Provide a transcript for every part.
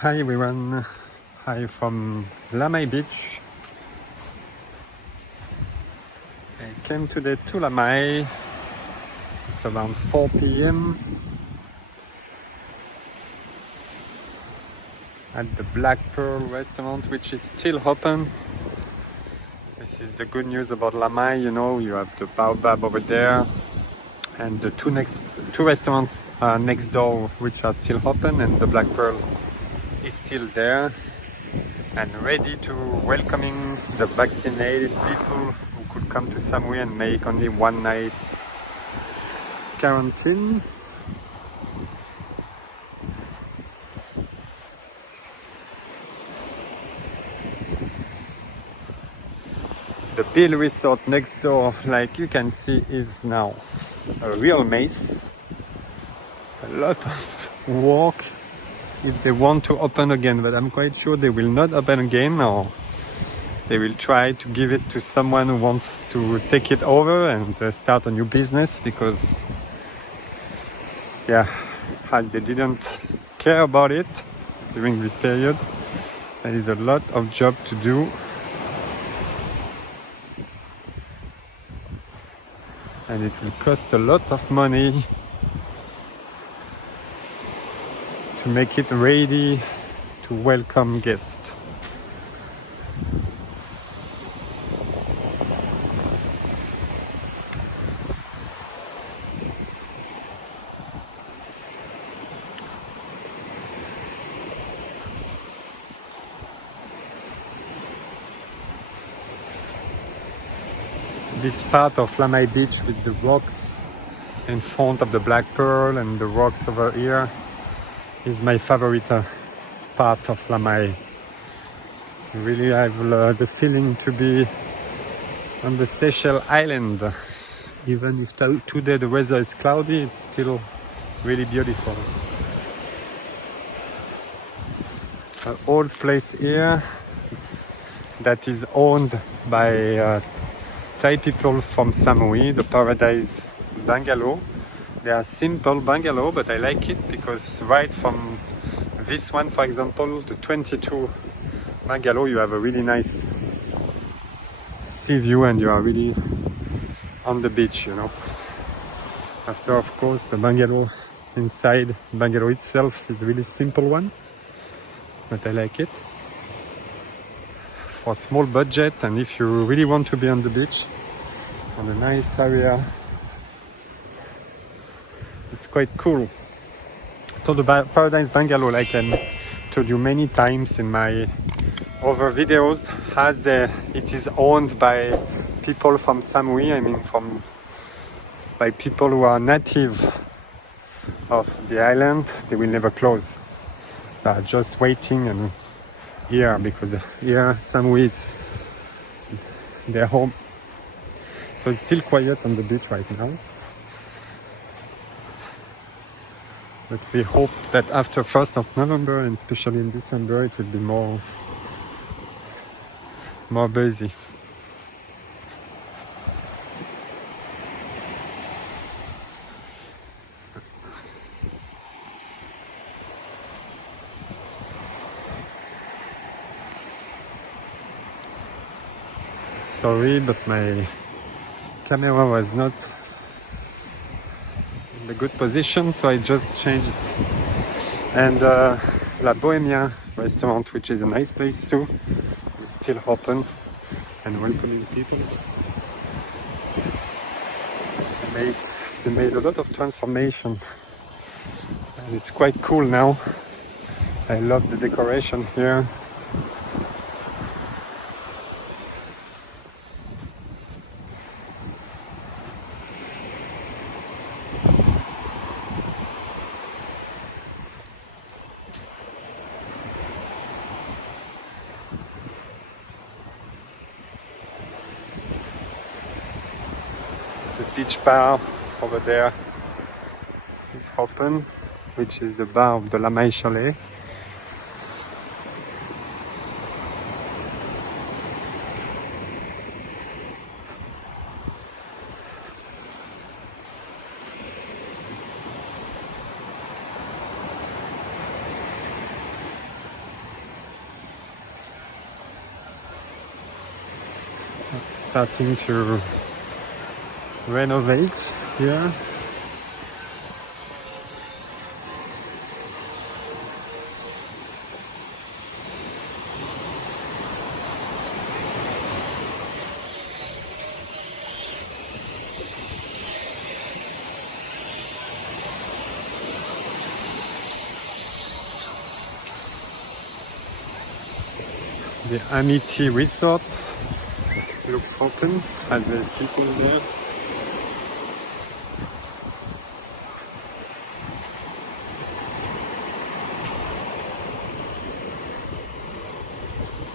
Hi everyone, hi from Lamai Beach. I came today to Lamai. It's around 4 p.m. at the Black Pearl restaurant, which is still open. This is the good news about Lamai, you have the Baobab over there and the two restaurants next door which are still open, and the Black Pearl is still there and ready to welcoming the vaccinated people who could come to Samui and make only one night quarantine. The Bill Resort next door, like you can see, is now a real mess. A lot of work if they want to open again, but I'm quite sure they will not open again, or they will try to give it to someone who wants to take it over and start a new business, because they didn't care about it during this period. There is a lot of job to do, and it will cost a lot of money to make it ready to welcome guests. This part of Lamai Beach with the rocks in front of the Black Pearl and the rocks over here is my favorite part of Lamai. Really, I have the feeling to be on the Seychelles Island. Even if today the weather is cloudy, it's still really beautiful. An old place here that is owned by Thai people from Samui, the Paradise Bungalow. They are simple bungalow, but I like it because right from this one, for example, the 22 bungalow, you have a really nice sea view and you are really on the beach, After, of course, the bungalow inside, the bungalow itself is a really simple one, but I like it. For a small budget, and if you really want to be on the beach, on a nice area, it's quite cool. So the Paradise Bungalow, like I told you many times in my other videos, it is owned by people from Samui. I mean, by people who are native of the island. They will never close. They are just waiting and here, because here Samui is their home. So it's still quiet on the beach right now. But we hope that after 1st of November and especially in December, it will be more busy. Sorry, but my camera was not in a good position, so I just changed it. And La Bohemia Restaurant, which is a nice place too, is still open and welcoming people. They made a lot of transformation, and it's quite cool now. I love the decoration here. The beach bar over there is open, which is the bar of the Lamai Chalet. starting to renovate here. The Amity Resort looks open as there's people there.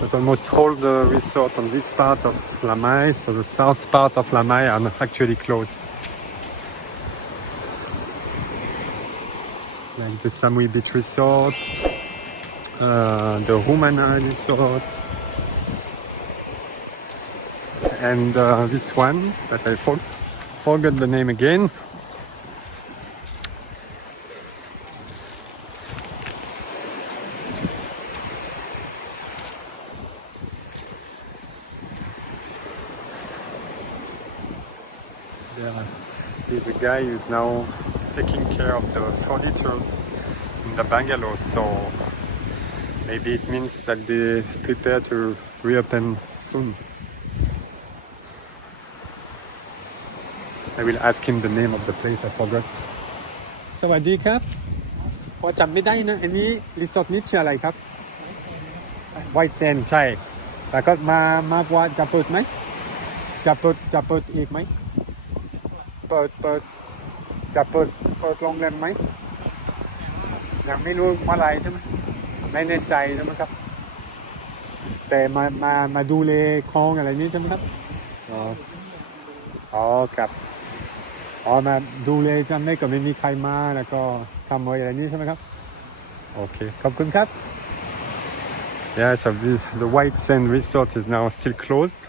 But almost all the resorts on this part of Lamai, so the south part of Lamai, are actually closed. Like the Samui Beach Resort, the Rummana Resort, and this one that I forgot the name again. There is a guy who's now taking care of the furnitures in the bungalows, so maybe it means that they prepare to reopen soon. I will ask him the name of the place, I forgot. สวัสดีครับพอจำไม่ได้นะอันนี้รีสอร์ทนี้ชื่ออะไรครับไวท์เซนใช่แล้วก็มากว่าจะเปิดไหมจะเปิดอีกไหมเปิดจะเปิดโรงแรมไหมยังไม่รู้เมื่อไหร่ใช่ไหมไม่แน่ใจใช่ไหมครับแต่มาดูเลคลองอะไรนี้ใช่ไหมครับอ๋อครับมาดูเลยจำได้ก็ไม่มีใครมาแล้วก็ทำอะไรนี้ใช่ไหมครับโอเคขอบคุณครับ Yeah, so the White Sand Resort is now still closed.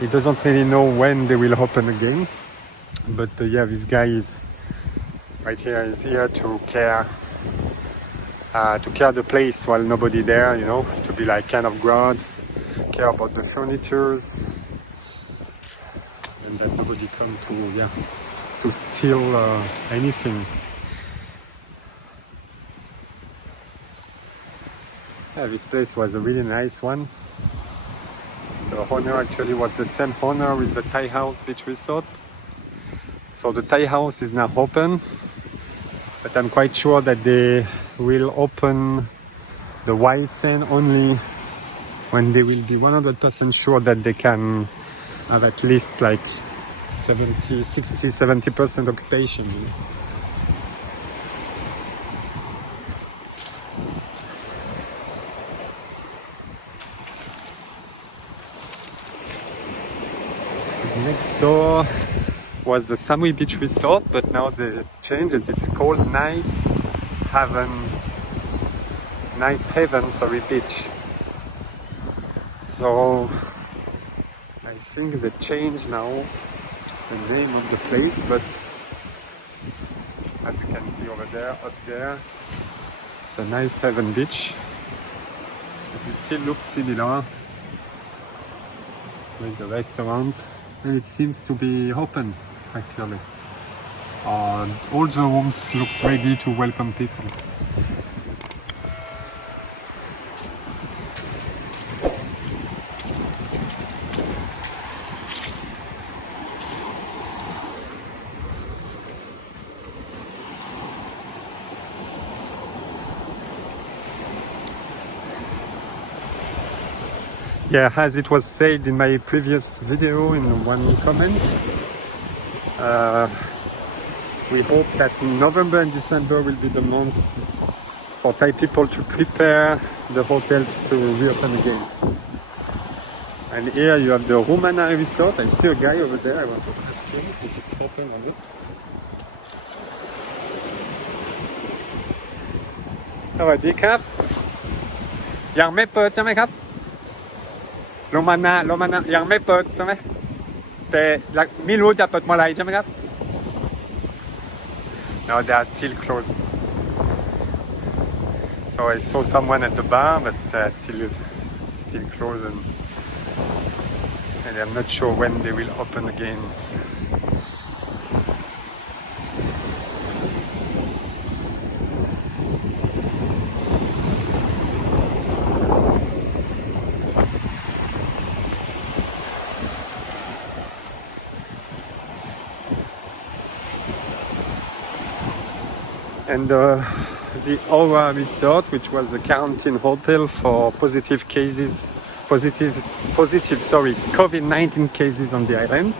He doesn't really know when they will open again, but yeah, this guy is right here. Is here to care the place while nobody there, you know, to be like kind of guard, care about the furnitures, and that nobody come to steal anything. Yeah, this place was a really nice one. The owner actually was the same owner with the Thai House Beach Resort. So the Thai House is now open, but I'm quite sure that they will open the White Sand only when they will be 100% sure that they can have at least like 70% occupation. Next door was the Samui Beach Resort, but now they changed it. It's called Nice Haven Beach. So I think they changed now the name of the place, but as you can see over there, up there, the Nice Haven Beach. It still looks similar with the restaurant. And it seems to be open, actually. All the rooms looks ready to welcome people. Yeah, as it was said in my previous video in one comment, we hope that November and December will be the months for Thai people to prepare the hotels to reopen again. And here you have the Rummana Resort. I see a guy over there. I want to ask him if it's open or not. สวัสดีครับยังไม่เปิดใช่ไหมครับโรมานายังไม่เปิดใช่ไหมแต่ไม่รู้จะเปิดเมื่อไหร่ใช่ไหมครับ No, they are still closed. So I saw someone at the bar, but still still closed, and I'm not sure when they will open again. And the Rummana Resort, which was a quarantine hotel for COVID-19 cases on the island.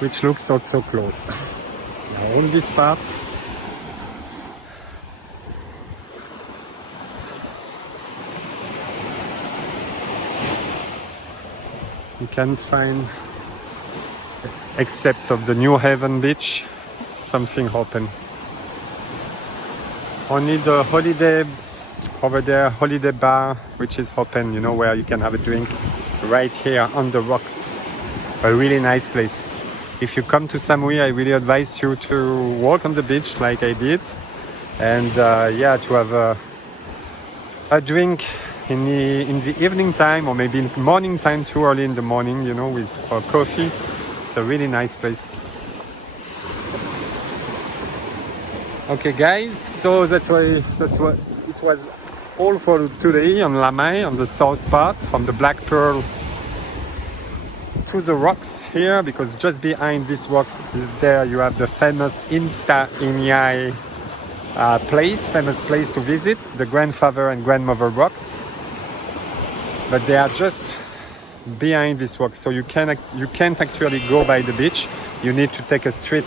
Which looks also close. Now on this part, you can't find, except of the New Haven beach, something open. Only the holiday over there, holiday bar, which is open, you know, where you can have a drink right here on the rocks. A really nice place. If you come to Samui, I really advise you to walk on the beach like I did, and yeah, to have a drink in the evening time, or maybe in the morning time, too early in the morning, you know, with coffee. It's a really nice place. Okay guys, so that's what it was all for today on Lamai, on the south part, from the Black Pearl to the rocks here, because just behind these rocks there you have the famous Inta Inyai famous place to visit, the grandfather and grandmother rocks. But they are just behind these rocks, so you can't actually go by the beach. You need to take a street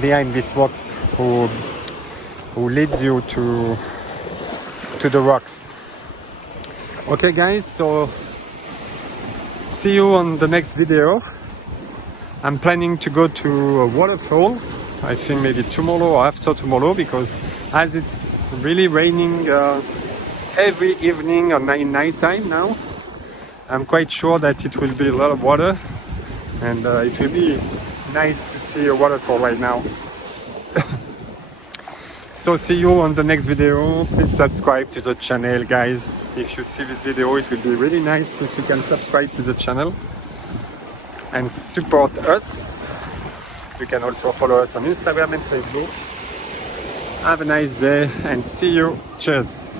behind these rocks who leads you to the rocks. Okay guys, so see you on the next video. I'm planning to go to waterfalls, I think maybe tomorrow or after tomorrow, because as it's really raining every evening or night time now, I'm quite sure that it will be a lot of water, and it will be nice to see a waterfall right now. So see you on the next video. Please subscribe to the channel, guys. If you see this video, it will be really nice if you can subscribe to the channel and support us. You can also follow us on Instagram and Facebook. Have a nice day and see you. Cheers.